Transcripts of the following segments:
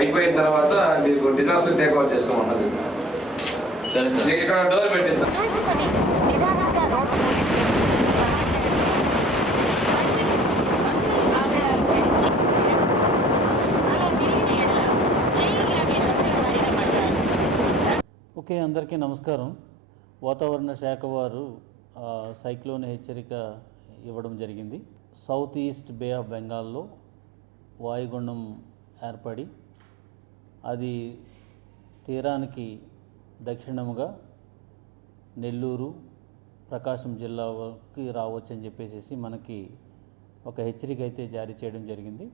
అయిపోయిన తర్వాత మీకు డిజాస్టర్ టేక్ అవుట్ చేసుకోమన్నది. సరే ఇక్కడ డోర్ పెట్టిస్తాం. ఓకే అందరికీ నమస్కారం. వాతావరణ శాఖ వారు సైక్లోన్ హెచ్చరిక ఇవ్వడం జరిగింది. సౌత్ ఈస్ట్ బే ఆఫ్ బెంగాల్లో వాయుగుండం ఏర్పడి అది తీరానికి దక్షిణముగా నెల్లూరు ప్రకాశం జిల్లాకి రావచ్చు అని చెప్పేసి మనకి ఒక హెచ్చరిక అయితే జారీ చేయడం జరిగింది.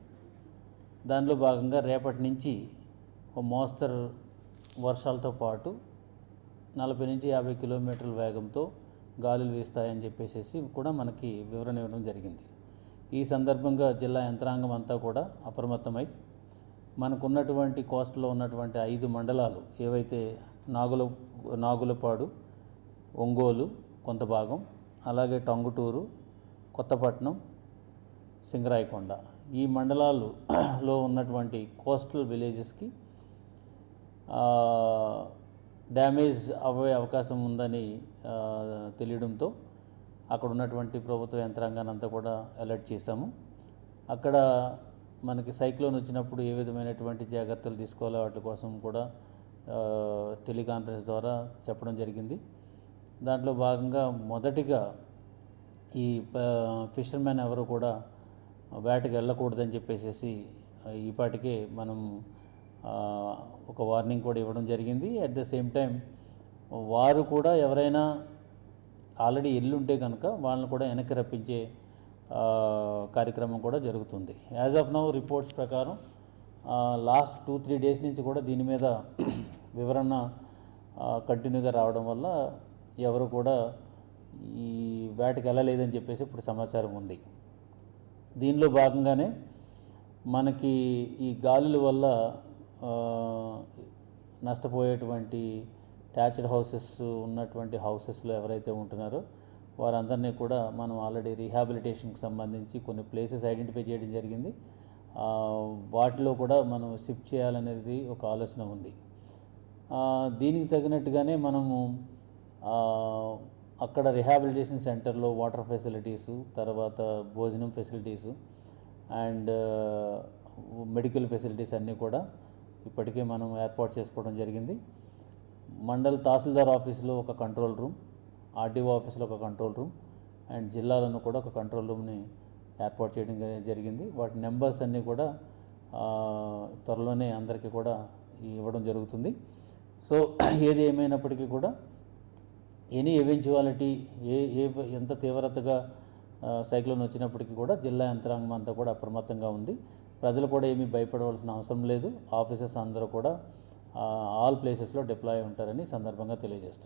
దానిలో భాగంగా రేపటి నుంచి ఒక మోస్తరు వర్షాలతో పాటు నలభై నుంచి యాభై కిలోమీటర్ల వేగంతో గాలులు వీస్తాయని చెప్పేసి కూడా మనకి వివరణ ఇవ్వడం జరిగింది. ఈ సందర్భంగా జిల్లా యంత్రాంగం అంతా కూడా అప్రమత్తమై మనకున్నటువంటి కోస్ట్లో ఉన్నటువంటి ఐదు మండలాలు ఏవైతే నాగుల నాగులపాడు ఒంగోలు కొంత భాగం అలాగే టంగుటూరు కొత్తపట్నం సింగరాయకొండ. ఈ మండలాలు లో ఉన్నటువంటి కోస్టల్ విలేజెస్కి డ్యామేజ్ అవ్వే అవకాశం ఉందని తెలియడంతో అక్కడ ఉన్నటువంటి ప్రభుత్వ యంత్రాంగాన్ని అంతా కూడా అలర్ట్ చేశాము. అక్కడ మనకి సైక్లోన్ వచ్చినప్పుడు ఏ విధమైనటువంటి జాగ్రత్తలు తీసుకోవాలో వాటి కోసం కూడా టెలికాన్ఫరెన్స్ ద్వారా చెప్పడం జరిగింది. దాంట్లో భాగంగా మొదటిగా ఈ ఫిషర్మెన్ ఎవరు కూడా వేటకి వెళ్ళకూడదని చెప్పేసి ఈపాటికే మనం ఒక వార్నింగ్ కూడా ఇవ్వడం జరిగింది. అట్ ద సేమ్ టైం వారు కూడా ఎవరైనా ఆల్రెడీ ఎల్లుంటే కనుక వాళ్ళని కూడా వెనక్కి రప్పించే కార్యక్రమం కూడా జరుగుతుంది. యాజ్ ఆఫ్ నౌ రిపోర్ట్స్ ప్రకారం లాస్ట్ టూ త్రీ డేస్ నుంచి కూడా దీని మీద వివరణ కంటిన్యూగా రావడం వల్ల ఎవరు కూడా ఈ వేటకి వెళ్ళలేదని చెప్పేసి ఇప్పుడు సమాచారం ఉంది. దీనిలో భాగంగానే మనకి ఈ గాలుల వల్ల నష్టపోయేటువంటి ట్యాచ్డ్ హౌసెస్ ఉన్నటువంటి హౌసెస్లో ఎవరైతే ఉంటున్నారో వారందరినీ కూడా మనం ఆల్రెడీ రీహాబిలిటేషన్కి సంబంధించి కొన్ని ప్లేసెస్ ఐడెంటిఫై చేయడం జరిగింది. వాటిలో కూడా మనం షిఫ్ట్ చేయాలనేది ఒక ఆలోచన ఉంది. దీనికి తగినట్టుగానే మనము అక్కడ రిహాబిలిటేషన్ సెంటర్లో వాటర్ ఫెసిలిటీసు తర్వాత భోజనం ఫెసిలిటీసు అండ్ మెడికల్ ఫెసిలిటీస్ అన్నీ కూడా ఇప్పటికే మనం ఏర్పాటు చేసుకోవడం జరిగింది. మండల్ తహసీల్దార్ ఆఫీస్లో ఒక కంట్రోల్ రూమ్ ఆర్డీఓ ఆఫీస్లో ఒక కంట్రోల్ రూమ్ అండ్ జిల్లాలను కూడా ఒక కంట్రోల్ రూమ్ని ఏర్పాటు చేయడం జరిగింది. వాటి నెంబర్స్ అన్నీ కూడా త్వరలోనే అందరికీ కూడా ఇవ్వడం జరుగుతుంది. సో ఏది ఏమైనప్పటికీ కూడా ఎనీ ఎవెన్చువాలిటీ ఏ ఏ ఎంత తీవ్రతగా సైక్లోన్ వచ్చినప్పటికీ కూడా జిల్లా యంత్రాంగం అంతా కూడా అప్రమత్తంగా ఉంది. ప్రజలు కూడా ఏమీ భయపడవలసిన అవసరం లేదు. ఆఫీసర్స్ అందరూ కూడా ఆల్ ప్లేసెస్లో డిప్లాయ్ ఉంటారని సందర్భంగా తెలియజేస్తుంది